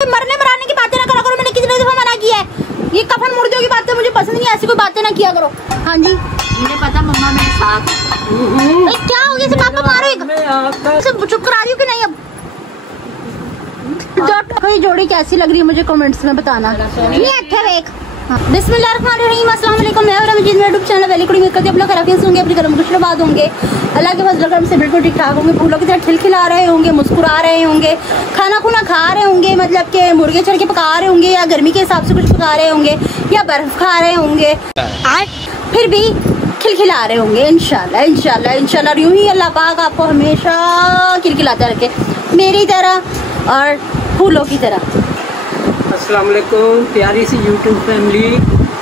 मरने मराने की बातें ना करा करो, मैंने कितने दफा मना किया है। ये कफन मुर्दों की बातें मुझे पसंद नहीं, ऐसी कोई बातें ना किया करो। हाँ जी मुझे पता मम्मा मेरे साथ। क्या हो गया, पापा मारो चुप करा रही हो कि नहीं। अब कोई जोड़ी कैसी लग रही है मुझे कमेंट्स में बताना। नहीं अच्छा एक बिस्मिल्लाहिर्रहमानिर्रहीम, अस्सलाम वालेकुम। मैं और अमजीद, मेरा यूट्यूब चैनल वेली कुड़ी में करते अपना खराफियत होंगे, अपनी करम खुशनुबाद होंगे, अल्लाह के फजल करम से बिल्कुल ठीक ठाक होंगे, फूलों की तरह खिलखिला रहे होंगे, मुस्कुरा रहे होंगे, खाना खुना खा रहे होंगे, मतलब कि मुर्गे चढ़ के पका रहे होंगे, या गर्मी के हिसाब से कुछ पका रहे होंगे, या बर्फ खा रहे होंगे, फिर भी खिलखिला रहे होंगे इंशाल्लाह इंशाल्लाह इंशाल्लाह। यूं ही अल्लाह पाक आपको हमेशा खिलखिलाता रखे, मेरी तरह और फूलों की तरह। अस्सलाम वालेकुम प्यारी सी यूट्यूब फैमिली,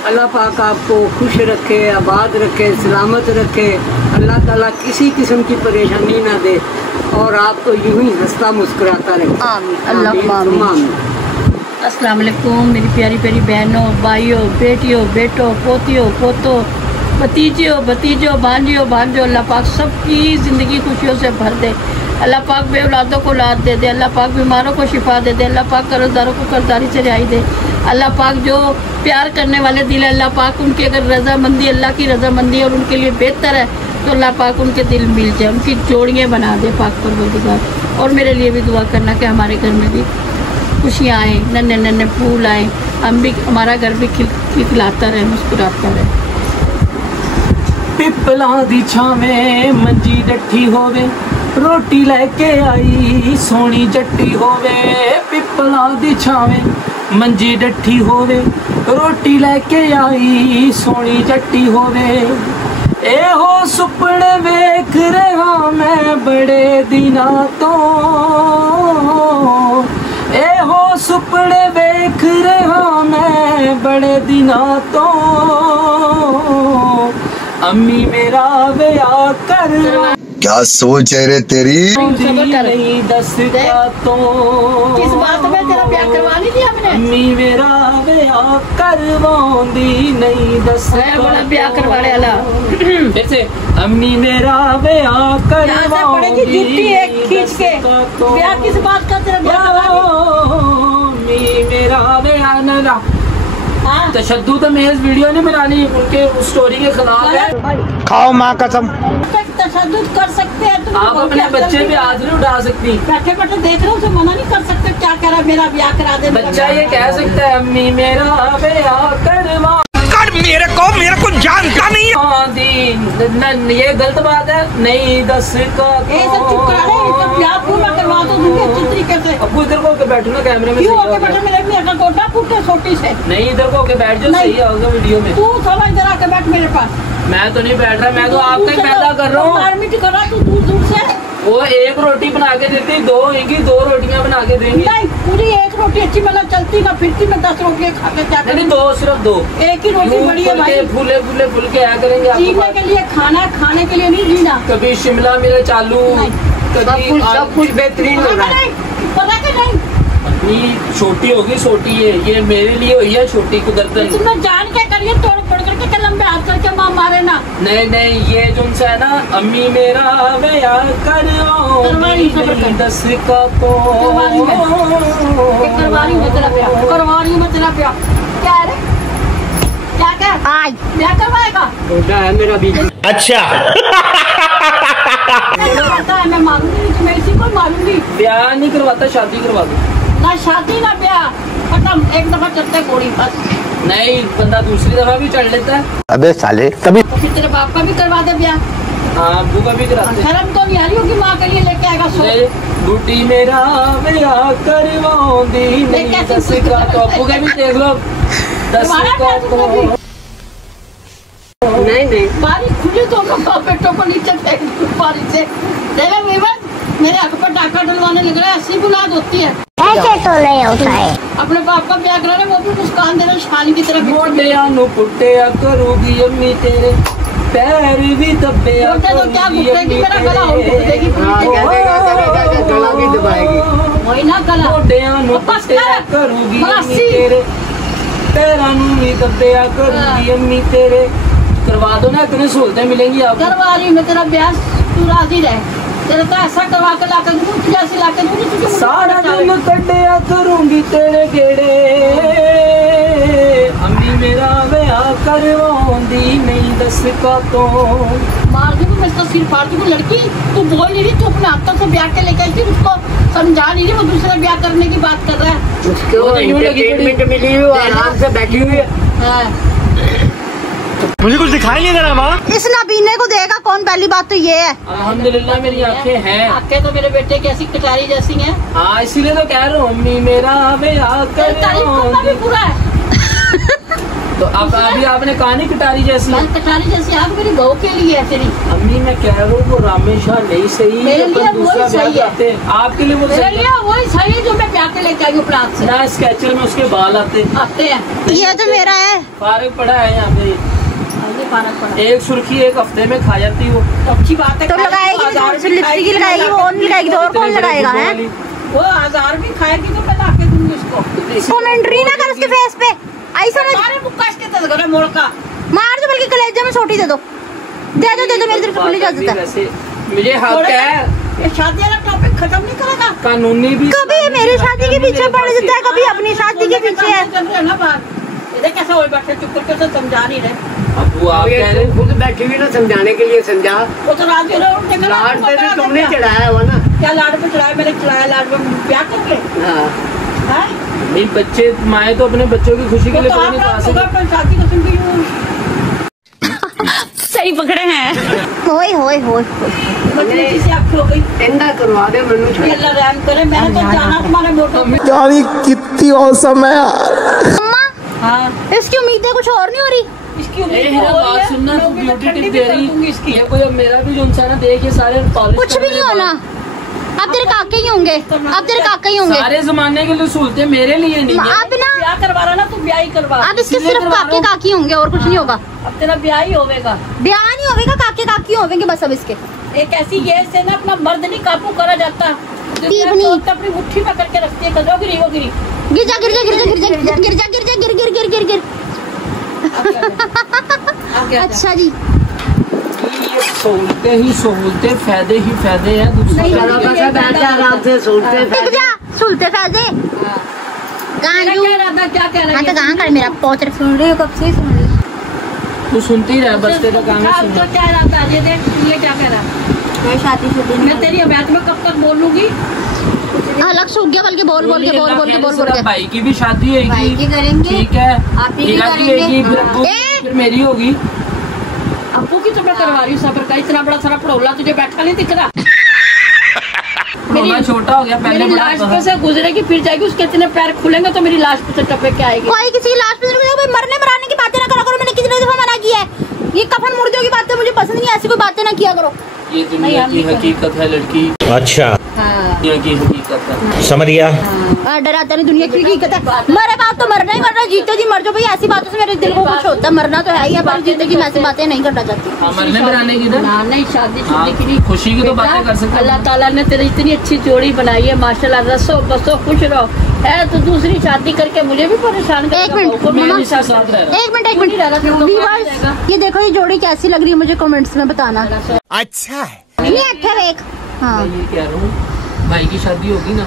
अल्लाह पाक आपको खुश रखे, आबाद रखे, सलामत रखे, अल्लाह ताला किसी किस्म की परेशानी ना दे और आपको यूं ही हंसता मुस्कुराता रहे। आमीन अल्लाहुम्मा आमीन। अस्सलाम वालेकुम मेरी प्यारी प्यारी बहनों, भाइयों, बेटियों, बेटों, पोतियों, पोतों, भतीजियों, भतीजों, भांजियों, भांजों, अल्लाह पाक सबकी ज़िंदगी खुशियों से भर दे। अल्लाह पाक बे औलादों को औलाद दे दे, अल्लाह पाक बीमारों को शिफा दे दे, अल्लाह पाक कर्जदारों को कर्जदारी से रिहाई दे, अल्लाह पाक जो प्यार करने वाले दिल है, अल्लाह पाक उनकी अगर रजामंदी अल्लाह की रजामंदी और उनके लिए बेहतर है तो अल्लाह पाक उनके दिल मिल जाए, उनकी जोड़ियाँ बना दे पाक परवरदिगार। और मेरे लिए भी दुआ करना कि हमारे घर में भी खुशियाँ आएँ, नन्हे नन्हे फूल आएँ, हम भी हमारा घर भी खिलखिलाता रहे, मुस्कुराता रहे। पिपला दी छावें मंजी डठी होवे, रोटी लेके आई सोनी जट्टी होवे। पिपला दी छावें मंजी डठी होवे, रोटी लेके आई सोनी जट्टी होवे। ए हो सुपने वेख रहा मैं बड़े दिनां तो, ए हो सुपने वेख रहा मैं बड़े दिनां तो, अम्मी मेरा ब्याह करवा। क्या सोच है रे तेरी? नहीं दस का तो किस बात में तेरा ब्याह करवा नहीं दिया मैंने? अम्मी मेरा ब्याह करवांदी नहीं दस का बड़ा ब्याह करवाने वाला। जैसे अम्मी मेरा ब्याह करवांदी जुट्टी एक खींच के ब्याह किस बात का तेरा ब्याह अम्मी मेरा ब्याह ना तशद्दुद तो मैं इस वीडियो नहीं बनानी, उनके स्टोरी के खिलाफ है। खाओ माँ कसम। तशद्दुद कर सकते हैं तुम, आप अपने बच्चे पे हाथ नहीं उठा सकती। बैठे बैठे देख रहे हो उसे मना नहीं कर सकते। क्या कह रहा है मेरा ब्याह करा दे। बच्चा ये कह सकता है अम्मी मेरा ब्याह करवा कर, मेरे को जानता नहीं। ये गलत बात है। नहीं दस का चुप करा दे, ब्याह पूरा करवा दो अच्छी तरीके से। अब इधर को बैठो ना कैमरे में। क्यों होके बैठो? मेरे का गोटा फूटे छोटी से। नहीं इधर को बैठ जाओ, सही होगा वीडियो में। तू थोड़ा इधर आके बैठ मेरे पास। मैं तो नहीं बैठ रहा, मैं तो आपका ही पैदा कर रहा हूँ। कर रहा तू दूर दूर से। वो एक रोटी बना के देती, दो होगी, दो रोटियां बना के देंगी। नहीं पूरी एक रोटी अच्छी बना चलती ना फिरती में 10 रोटियां खा के क्या नहीं दो, सिर्फ दो। एक ही रोटी बड़ी है भाई। फूले फूले फूल के आया करेंगे। जीने के लिए खाना, खाने के लिए नहीं जीना। कभी शिमला मिर्च चालू, कभी सब कुछ बेहतरीन हो रहा है। पता कि नहीं छोटी होगी, छोटी है ये मेरे लिए हुई है छोटी कुदरतन। तुमने जान के करिए, तोड़ फोड़ करके कलम पे हाथ करके माँ मारे ना। नहीं नहीं ये जो है ना अम्मी मेरा ब्याह करवाओ दस का तो करवानी में तेरा ब्याह क्या है रे? क्या क्या आज ब्याह करवाएगा? छोटा है मेरा भी। अच्छा पता है मैं मारूंगी, तुम्हें इसी को मारूंगी। ब्याह नहीं करवाता, शादी करवा दो। ना शादी ना ब्याह, खत्म। एक दफा चलते घोड़ी बस। नहीं बंदा दूसरी दफा भी चढ़ लेता है। अबे साले तभी तो फिर तेरे बाप का भी करवा दे ब्याह। हाँ अब्बू का भी कराते हैं। शर्म तो नहीं आ रही होगी माँ के लिए लेके आएगा सो। बूटी मेरा ब्याह करवाओंदी नहीं दस का तो अब्बू का भी देख लो 10 का तो। नहीं बारी खुली तो बेटों को नीचे फेंक दूं बारी से। देखो विवाद मेरे हक पर टाका डलवाने लग रहा है। ऐसी बुलाद होती है, ऐसे तो नहीं होता है। अपने बाप का ब्याह करा रहे वो भी मुस्कान देना शानी की तरह। मोटिया नु पुट्टिया करूगी अम्मी तेरे, पैर भी दबेया तो क्या घुटेगी मेरा गला हो घुटेगी। गला भी दबाएगी। वही ना गला। मोटिया नु पुट्टिया करूगी अम्मी तेरे, पैरां नु भी दबेया करूगी अम्मी तेरे। करवा दो ना, इतनी सहूलतें मिलेंगी आपको। करवा रही मैं तेरा ब्याह, तू राजी रहे। तेरे तो ऐसा करवा के ला कर दूं जैसे ला के दूं तुझे सारा दिन कड्डिया करूंगी तेरे गेड़े अम्मी मेरा ब्याह करवाउंदी नहीं दस का तो मार दूं मैं इसका सिर फाड़ दूं लड़की तू बोल नहीं रही तू अपने हाथ से ब्याह के लेकर आई थी उसको समझा नहीं रही वो दूसरा ब्याह करने की बात कर रहा है उसको एंटरटेनमेंट मिली हुई वो आराम से बैठी हुई है। हाँ। मुझे कुछ दिखाई नहीं दे रहा माँ। इस नबीने को देगा कौन, पहली बात तो ये है। अल्हम्दुलिल्लाह मेरी आंखें हैं। आंखें तो मेरे बेटे की ऐसी कटारी जैसी हैं। हाँ इसीलिए तो कह रहा हूँ अम्मी मेरा ब्याह तारीफ करना भी करवाउंदी। बुरा है। तो अब अभी आपने कहानी कटारी जैसी है। कटारी जैसी आप मेरी बहू के लिए है तेरी। अम्मी मैं कह रहा हूँ वो रामेश नहीं सही मेरे लिए अपन दूसरा वही सही ब्याह है। करते हैं। आपके लिए वो मेरे सही लिए वही सही है जो मैं ब्याह के लेके आई हूँ अपने हाथ से। ना स्केचर में उसके बाल आते आते हैं ये तो मेरा है। फारक पड़ा है यहाँ पे ये फर्क पड़ा। एक सुर्खी एक हफ्ते में खा जाती वो। अच्छी बात है। तो लगाएगी भी कौन सी, लिपस्टिक लगाएगी वो, और नहीं लगाएगी तो और कौन लगाएगा है। वो 1000 भी खाएगी तो मैं ला के दूंगी उसको। कमेंट्री ना कर उसके फेस पे, आई समझ। सारे मुक्का इसके तस्गरे मोड़ का। मार दो, बल्कि कलेजे में सोटी दे दो, दे दो, मेरी तरफ से खुली इजाजत है। वैसे मुझे हक है। ये शादी वाला टॉपिक खत्म नहीं करेगा। कानूनी भी कभी मेरी शादी के पीछे पड़ जाता है, कभी अपनी शादी के पीछे है। चल रहे हैं ना बात। इधर कैसा हो बैठे चुप करके तो समझा नहीं रहे। अब वो आप ये कह रहे तुम खुद बैठी हुई ना समझाने के लिए समझा। वो तो रात में लाड पे भी तुमने चढ़ाया हुआ ना। क्या लाड पे चढ़ाया, मैंने चढ़ाया लाड में ब्याह करके। हाँ हाँ? नहीं बच्चे माए तो अपने बच्चों की खुशी के लिए तो पता नहीं कहाँ से आप अपनी शादी को सुन के यूं सही पकड़े हैं। होए होए होए बदतमीजी से आपकी हो गई। इंदा करवा दे मनु ये अल्लाह रहम करे। मैंने तो जाना तुम्हारे मोटो में। यानी कितनी औसम है यार। अम्मा, हाँ इसकी उम्मीदें कुछ और नहीं हो रही। इसकी ए, उम्मीद मेरा हो रही बात है। सुनना मैं तू भी ब्यूटी ठंडी टिप भी दे कर रही दूंगी इसकी। ये कोई अब मेरा भी जो इंसान है देख ये सारे पॉलिश कुछ भी नहीं होना, अब तेरे काके ही होंगे, अब तेरे काके ही होंगे। सारे जमाने के लिए सहूलतें मेरे लिए नहीं है। अब ना, ब्याह करवा रहा ना तू ब्याह ही करवा। अब इसके इसीलिए सिर्फ करवा काके रहा हूँ। काकी होंगे और कुछ नहीं होगा। अब तेरा ब्याह ही होगा। ब्याह नहीं होगा, काके काकी होंगे बस अब इसके। एक ऐसी ये से ना अपना मर्द नहीं काबू करा जाता। दीपनी। तो अपनी मुट्ठी में करके रखती है। कदों गिरी वो गिरी। गिर जा गिर जा गिर जा गिर जा गिर जा गिर जा गिर जा गिर गिर गिर गिर गिर। अच्छा जी, ये सहूलतें ही सहूलतें फायदे ही फायदे हैं दूसरा नहीं, जरा सा बैठ जा आराम से सोचते टिक जा, सुलते फायदे। क्या कह रहा था, क्या कह रहा हाँ तो कहाँ कर मेरा पोचर सुन रही हो, कब से सुन रही हो। तू सुनती रह बस तेरा काम है तो सुनना। क्या रहा था ये देख ये क्या कह रहा। मैं शादी शुदी मैं तेरी अवैध में कब तक बोल लूंगी। अलग सूख गया, बल्कि बोल बोल के बोल बोल के बोल बोल के। भाई की भी शादी भाई की होगी करेंगे, ठीक है, आप ही की हीरा की करेंगे। होगी फिर अब्बू की, ए! फिर मेरी होगी। अब्बू की तो मैं करवा रही हूँ सबर का। इतना बड़ा सारा पड़ोला तुझे बैठा नहीं दिख रहा। रोना छोटा हो गया पहले मेरी बड़ा लाश था। पे से गुजरेगी फिर जाएगी, उसके इतने पैर खुलेंगे तो मेरी लाश पे से टपक के आएगी। कोई किसी की लाश पे भाई मरने मराने की बातें ना करा करो। मैंने कितने दफा मना किया है, ये कफन मुर्दों की बातें मुझे पसंद नहीं, ऐसी कोई बातें ना किया करो। ये दुनिया की हकीकत है लड़की, अच्छा दुनिया की हकीकत है। समझ गया। डराता नहीं, दुनिया की हकीकत है। मरे बात तो मरना ही मरना, जीते जी मर जाओ भाई। ऐसी बातों से मेरे दिल को कुछ होता है, मरना तो है ही, पर जीते जी मैं ऐसी बातें नहीं करना चाहती। हाँ, मरने बनाने की ना ना नहीं शादी हाँ, शुदी की नहीं। खुशी की तो बातें कर सकते हैं। अल्लाह ताला ने तेरी इतनी अच्छी जोड़ी बनाई है माशाल्लाह। रसो बसो खुश रहो। है तो दूसरी शादी करके मुझे भी परेशान करेगा। एक मिनट, बहू को भी मामा। मेरे साथ रह रहा। एक मिनट व्यूअर्स, ये देखो ये जोड़ी कैसी लग रही है मुझे कमेंट्स में बताना। अच्छा है। नहीं अच्छा देख। हाँ मैं ये कह रहा हूँ भाई की शादी होगी ना,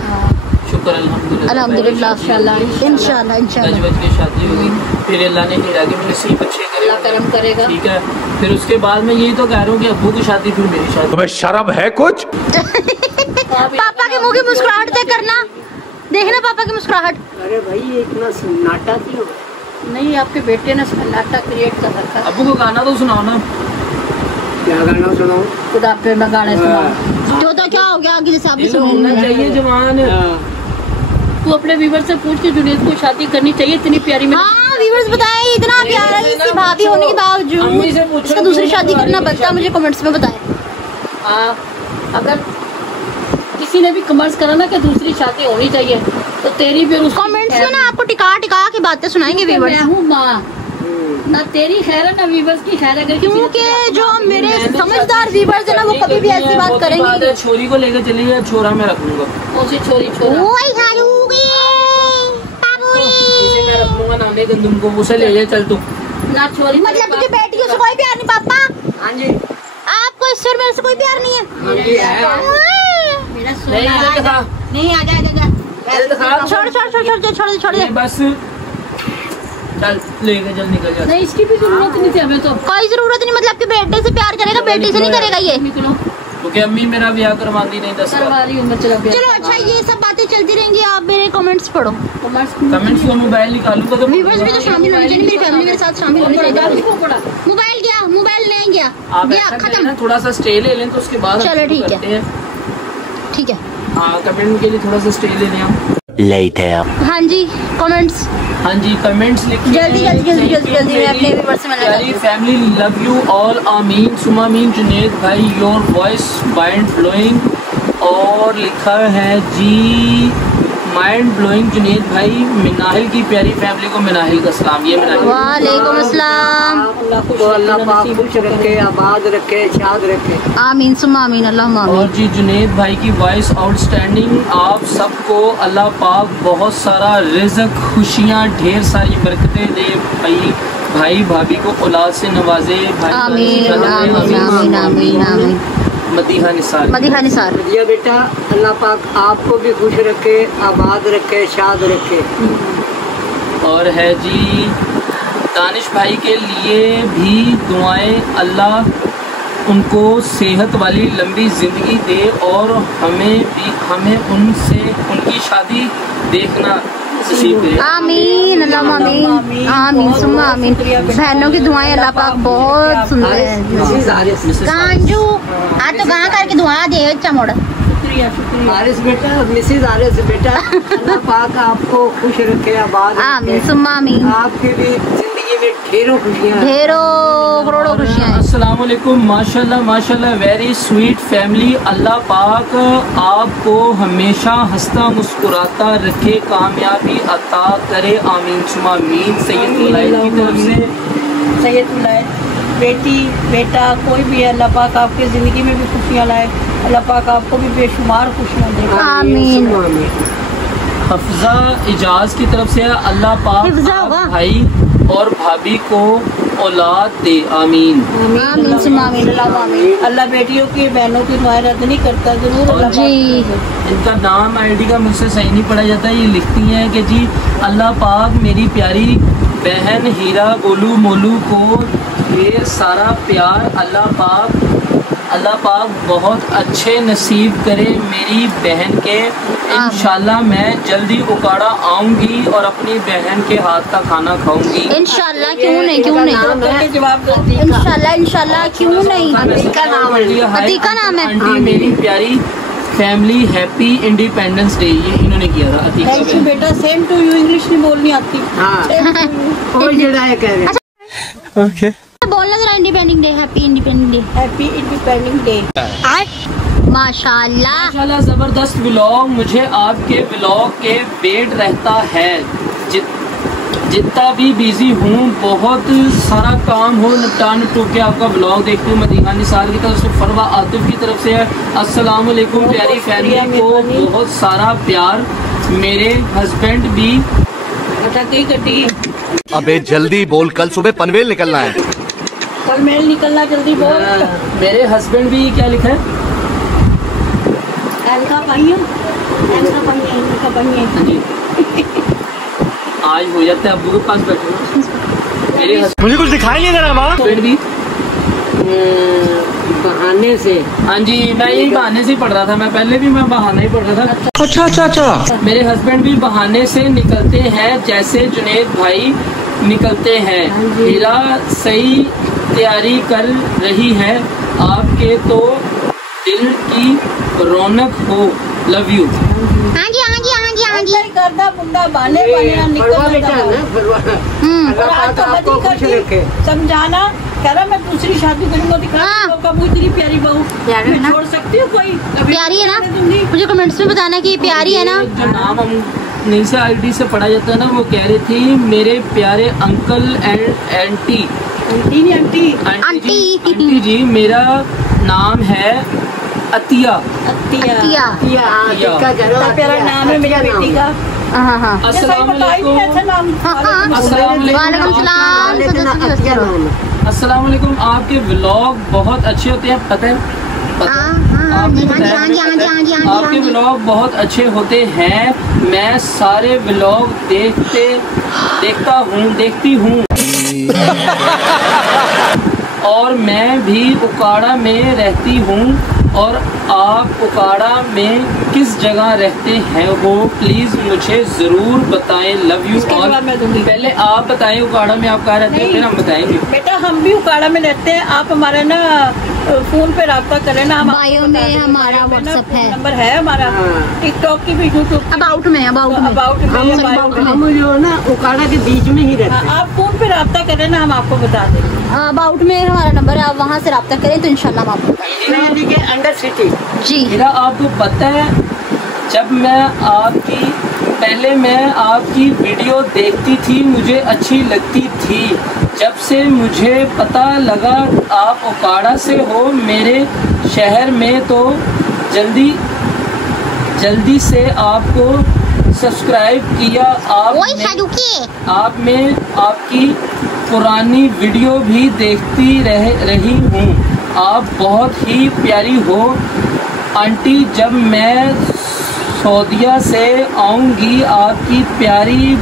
शुक्र अल्हम्दुलिल्लाह अल्हम्दुलिल्लाह इंशाल्लाह इंशाल्लाह इंशाल्लाह। गज की शादी होगी, फिर अल्लाह ने हीरा के मेरे नसीब अच्छे अल्लाह करे, करम करेगा। ठीक है। फिर उसके बाद मैं यही तो कह रहा हूँ कि अब्बू की शादी फिर मेरी शादी। तुम्हें शर्म है कुछ? पापा के मुंह की मुस्कुराहट देख करना, देखना पापा की मुस्कुराहट। अरे भाई ये इतना सन्नाटा क्यों? नहीं आपके बेटे ने सन्नाटा क्रिएट कर रखा है। अब्बू को गाना तो सुनाओ ना। क्या गाना सुनाऊं? खुदा पे मैं गाने सुनाऊं। जो तो क्या हो गया आगे जैसे आप भी दिल सुन होना चाहिए जवान। तू अपने व्यूवर से पूछ के जुनेद को शादी करनी चाहिए, इतनी प्यारी में। हाँ व्यूअर्स बताएं, इतना प्यारा है इसकी भाभी होने के अम्मी से बावजूद पूछो इसका दूसरी क्यों शादी करना तुम्हारी बनता है, मुझे कमेंट्स में बताएं। हाँ, अगर किसी ने भी कमेंट्स करा ना कि दूसरी शादी होनी चाहिए तो तेरी भी उसकी कमेंट्स में ना आपको टिका टिका के बातें सुनाएंगे मैं व्यूअर्स, हूँ माँ, ना तेरी खैर है ना व्यूवर्स की खैर है। अगर किसी ने क्योंकि जो मेरे समझदार व्यूअर्स है ना वो कभी भी ऐसी बात करेंगे। छोरी को लेकर चली जाए, छोरा मैं रख लूंगा। उसी छोरी छोरा ओए हारूगी बाबूई, इसे मैं रख लूंगा नामे गंदुम को, उसे ले ले चल तू। ना छोरी मतलब तुझे बेटियों से कोई प्यार नहीं पापा? हाँ जी। आप आपको इससे और मेरे से कोई प्यार नहीं है? मेरा सोना नहीं आ जा छोड़ दे। बस चल लेके चल निकल जा। नहीं, इसकी भी जरूरत नहीं थी हमें तो। कोई जरूरत नहीं, मतलब कि बेटे से प्यार करेगा, बेटी से नहीं करेगा ये। निकलो। तो क्या अम्मी मेरा ब्याह करवाती नहीं 10 करवा रही हूँ मैं, चलो चलो अच्छा, ये सब बातें चलती रहेंगी, आप मेरे कमेंट्स पढ़ो। कमेंट्स को मोबाइल निकालूंगा तो व्यूअर्स भी तो शामिल होने चाहिए, मेरी फैमिली मेरे साथ शामिल होनी चाहिए। मोबाइल गया, मोबाइल नहीं गया, आप गया ऐसा करें खत्म। ना, थोड़ा सा स्टे ले लें तो उसके बाद चलो, हम ठीक है। करते हैं। ठीक है। हाँ, कमेंट के लिए थोड़ा सा स्टे ले लें आप। हाँ जी, कमेंट्स हाँ जी, कमेंट्स लिखिए। जल्दी मैं अपने व्यूअर्स से मिलना प्यारी फैमिली, लव यू ऑल, आमीन सुमा आमीन। जुनेद भाई, योर वॉइस माइंड ब्लोइंग। और लिखा है जी माइंड ब्लोइंग जुनेद भाई। मिनाहिल की प्यारी फैमिली को मिनाहिल का सलाम। ये मिनाहिल, वालेकुम अस्सलाम। आपको अल्लाह पाक खुश रखे, आबाद रखे, शाद रखे। आमीन सुम्मा आमीन, अल्लाहुम्मा आमीन। और जी जुनेद भाई की वॉइस आउटस्टैंडिंग। आप सबको अल्लाह पाक बहुत सारा रिज़्क, खुशियाँ, ढेर सारी बरकतें दे। भाई भाभी को औलाद से नवाजे। आमीन आमीन आमीन आमीन आमीन। मदीहा निसार। मदीहा निसार। दिया बेटा, अल्लाह पाक आपको भी खुश रखे, आबाद रखे, शाद रखे। और है जी दानिश भाई के लिए भी दुआएं, अल्लाह उनको सेहत वाली लंबी ज़िंदगी दे और हमें उनसे उनकी शादी देखना नसीब दे। आमीन अल्लाहुम्मा आमीन आमीन सुम्मा आमीन। बहनों की दुआएं अल्लाह पाक बहुत सुनते हैं। कांजू आज तो गाँव करके दुआ दे चमोड़। आरिस बेटा, मिसेज आरिस बेटा, अल्लाह पाक आपको खुश रखे, आबाद रखे। आमीन सुम्मा आमीन। आपकी भी जिंदगी में ढेरों खुशियाँ, ढेरों करोड़ों खुशियाँ। अस्सलाम वालेकुम, माशाल्लाह माशाल्लाह, वेरी स्वीट फैमिली। अल्लाह पाक आपको हमेशा हंसता मुस्कुराता रखे, कामयाबी अता करे, आमीन सुमा आमीन। सैयद मुलायम की तरफ से। सैयद मुलायम, बेटी बेटा कोई भी है, अल्लाह पाक आपकी ज़िंदगी में भी खुशियाँ लाए। अल्लाह पाक आपको भी बेशुमार खुशियाँ दे। आमीन। हफ्जा इजाज की तरफ से अल्लाह पाक हिफ्जा आप होगा। भाई और भाभी को औलाद दे, आमीन आमीन सुम्मा आमीन, अल्लाहुम्मा आमीन। अल्लाह बेटियों की बहनों की दुआएं रद्द नहीं करता, जरूर अल्लाह जी। पाक। इनका नाम आईडी का मुझसे सही नहीं पढ़ा जाता। ये लिखती हैं कि जी अल्लाह पाक मेरी प्यारी बहन हीरा गोलू मोलू को ढेर सारा प्यार, अल्लाह पाक बहुत अच्छे नसीब करे मेरी बहन के। इंशाल्लाह मैं जल्दी उकाड़ा आऊंगी और अपनी बहन के हाथ का खाना खाऊंगी। इंशाल्लाह, क्यों नहीं, क्यों नहीं, जवाब दो। इंशाल्लाह इंशाल्लाह क्यों नहीं। अतीका नाम है। अतीका नाम है। आंटी मेरी प्यारी फैमिली, हैप्पी इंडिपेंडेंस डे। ये इन्होंने किया था अतीका थैंक यू बेटा, सेम टू यू। इंग्लिश नहीं बोलनी आती। हाँ, और जरा ये कह रहे ओके। बोलना जरा, independent day, happy independent day. Happy independence day. माशाल्लाह। माशाल्लाह ज़बरदस्त व्लॉग। मुझे आपके व्लॉग के वेट रहता है, जितना भी बिजी हूँ, बहुत सारा काम हो, निपटा के आपका व्लॉग देखती हूँ। मदीहा निसार की तरफ से, फरवा आतिफ की तरफ से अस्सलाम वालेकुम प्यारी फैमिली को बहुत सारा प्यार। मेरे हस्बैंड भी कई कटी। अबे जल्दी बोल, कल सुबह पनवेल निकलना है। कल मेल निकलना, जल्दी बोल। मेरे हस्बैंड भी क्या लिखा है, एलका पाइए, एलका पाइए, एलका पाइए। हाँ जी आज हो जाता है अब्बू के पास बैठे। मेरे मुझे कुछ दिखाई नहीं दे रहा माँ। हस्बैंड भी बहाने से। हाँ जी, मैं यही बहाने से ही पढ़ रहा था। मैं पहले भी मैं बहाना ही पढ़ रहा था। अच्छा। मेरे हस्बैंड भी बहाने से निकलते हैं, जैसे जुनेद भाई निकलते हैं। हीरा सही तैयारी कर रही है, आपके तो दिल की रौनक हो। Love you. हाँ जी हाँ जी हाँ जी हाँ जी। करदा बुंदा बाले बाले निकल बेटा है ना, अल्लाह पाक आपको खुश रखे। समझाना, कह रहा मैं दूसरी शादी करूंगा, दिखा कबू इतनी प्यारी बहू छोड़ सकती हूँ कोई? प्यारी है ना, मुझे कमेंट्स में बताना कि प्यारी है ना। जो नाम हम नहीं से आईडी से पढ़ा जाता है ना, वो कह रही थी मेरे प्यारे अंकल एंड आंटी। आंटी जी, मेरा नाम है अतिया। अतिया क्या करो, प्यारा नाम है मेरी बेटी का। हाँ हाँ अस्सलाम वालेकुम। वालेकुम सलाम। अस्सलाम वालेकुम। आपके व्लॉग बहुत अच्छे होते हैं, पता है? आपने बताया आपके व्लॉग बहुत अच्छे होते हैं। मैं सारे व्लॉग देखती हूँ और मैं भी उकाड़ा में रहती हूँ। और आप उकाड़ा में किस जगह रहते हैं वो प्लीज़ मुझे ज़रूर बताएं। Love you all. पहले आप बताएं उकाड़ा में आप कहाँ रहते हैं, फिर हम बताएंगे। बेटा हम भी उकाड़ा में रहते हैं। आप हमारा ना फोन पे राब्ता करें ना। हम बायो में हमारा व्हाट्सएप है, नंबर है हमारा। टिकटॉक की भी, यूट्यूब अबाउट में हम जो ना उकाड़ा के बीच में ही रहते हैं। आप फोन पे राब्ता करें ना, हम आपको बता देंगे। अबाउट में हमारा नंबर है, आप वहाँ से राब्ता करें तो इंशाल्लाह हम आपको के अंडर सिटी जी। मेरा आपको पता है, जब मैं आपकी वीडियो देखती थी मुझे अच्छी लगती थी। जब से मुझे पता लगा आप उकाड़ा से हो मेरे शहर में तो जल्दी से आपको सब्सक्राइब किया। आपकी पुरानी वीडियो भी देखती रही हूँ। आप बहुत ही प्यारी हो आंटी। जब मैं सऊदीया से आऊँगी आपकी प्यारी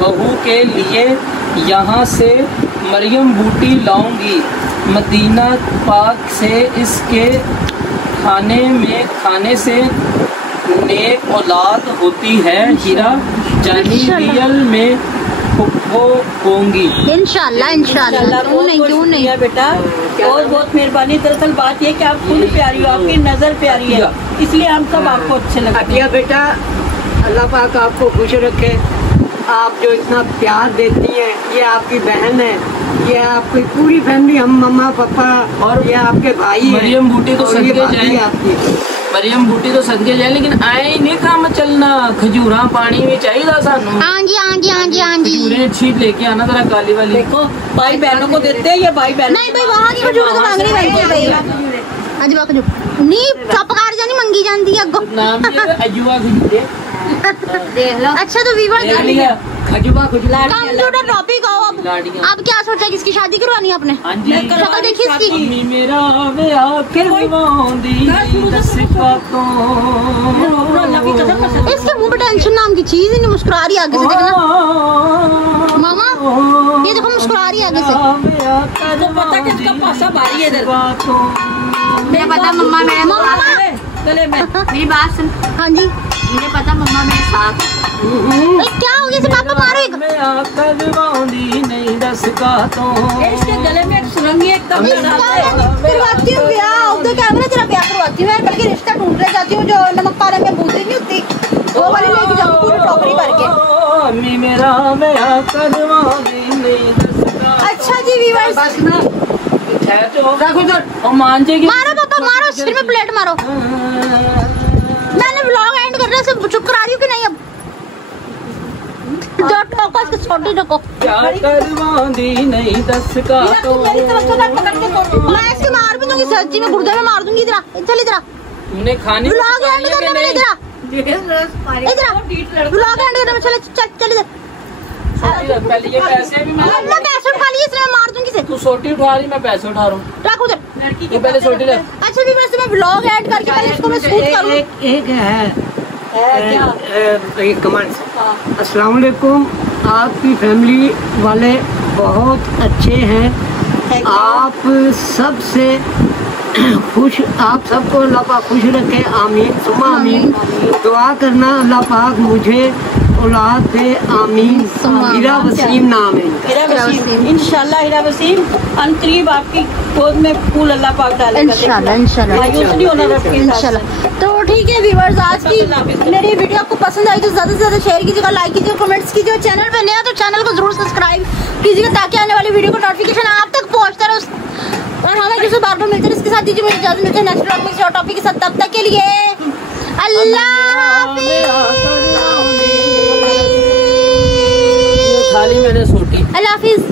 बहू के लिए यहाँ से मरियम बूटी लाऊंगी। मदीना पाक से इसके खाने से नेक औलाद होती है। हीरा जानी रियल में होंगी इंशाल्लाह। क्यों नहीं बेटा, बहुत बहुत मेहरबानी। दरअसल बात ये कि आप खुद प्यारी हो, आपकी नजर प्यारी है, इसलिए हम सब आपको अच्छे लगते हैं। बेटा अल्लाह पाक आपको खुश रखे। आप जो इतना प्यार देती हैं, ये आपकी बहन है, ये आपकी पूरी फैमिली, हम मम्मा पापा और ये आपके भाई। मरियम बूटी तो सदके जाए आपकी, मरियम बूटी तो सदके जाए, लेकिन आए नहीं काम चलना। खजूरा पानी में चाहिए सानू। हाँ जी खजूरें छीट लेके आना जरा काली वाली। देखो भाई बहनों को देते हैं, ये भाई बहन नहीं भाई वहाँ की खजूर तो मांग रही भाई। हाँ जी खजूर नहीं चपकार जानी मंगी जाती है अगो। नाम अजुआ खजूरे। अच्छा तो वीवर कंप्यूटर टॉपिक आओ। अब क्या सोचा किसकी शादी करवानी है आपने? शक्ल देखी इसकी। मेरा इसके मुंह पे टेंशन नाम की चीज ही नहीं, मुस्कुरा रही आगे से। देखना मामा, ये देखो मुस्कुरा रही आगे से। तो पता किसका पासा भारी है इधर। मुझे पता मम्मा मेरी बात सुन। हाँ जी मुझे पता मम्मा मेरे साथ। क्या हो गया? पापा मारो एक। इसके गले में एक सुरंगी एकदम करवाती हूँ ब्याह, उधर कैमरा तेरा ब्याह करवाती हूँ। बल्कि रिश्ता ढूंढने जाती हूँ, जो नमक पारे में बूंदी नहीं होती वो वाली लेके जाऊँ पूरी टोकरी भर के। अच्छा जी व्यूअर्स मारो पापा मारो, सिर में प्लेट मारो। मैंने व्लॉग एंड करने से चुप करा रही हूँ कि नहीं? अब जो टोको इसको छोटी टोको मैं इसके मार भी दूंगी, सच्ची में गुर्दे में मार दूंगी। इधर चल, इधर तुमने खाने व्लॉग एंड करने में। इधर व्लॉग एंड करने में। चल इधर। पहले ये पैसे भी मैं पैसे उठा लिए, इसलिए मैं मार दूंगी इसे। तू सोटी उठा रही, मैं पैसे उठा रहा हूँ। रख उधर। तू पहले सोटी ले। अच्छा भी वैसे मैं व्लॉग ऐड करके पहले इसको मैं शूट करूँ। एक है कमेंट्स। अस्सलाम वालेकुम, आपकी फैमिली वाले बहुत अच्छे हैं। आप सबसे खुश, आप सबको अल्लाह पाक खुश रखे। आमीन सुमा आमीन। दुआ करना अल्लाह पाक मुझे औलाद दे। आमीन। हीरा वसीम नाम है। हीरा वसीम इंशाल्लाह। हीरा वसीम अनकरीब आपकी गोद में फूल अल्लाह पाक डालेगा इंशाल्लाह। मायूस नहीं होना इंशाल्लाह। तो ठीक है व्यूअर्स, आज की मेरी वीडियो आपको पसंद आई तो ज़्यादा से ज़्यादा शेयर कीजिएगा, लाइक कीजिए, कमेंट्स कीजिए। चैनल पे नया तो चैनल को जरूर सब्सक्राइब कीजिएगा ताकि आने वाली वीडियो का नोटिफिकेशन आप तक पहुँचता रहे। और हमें जिससे बार बार मिलते हैं इसके साथ दीजिए मुझे इजाज़त। मिलते हैं नेक्स्ट व्लॉग में किसी और टॉपिक के साथ। तब तक के लिए अल्लाह हाफिज़। मैंने सोटी। अल्लाह हाफिज़।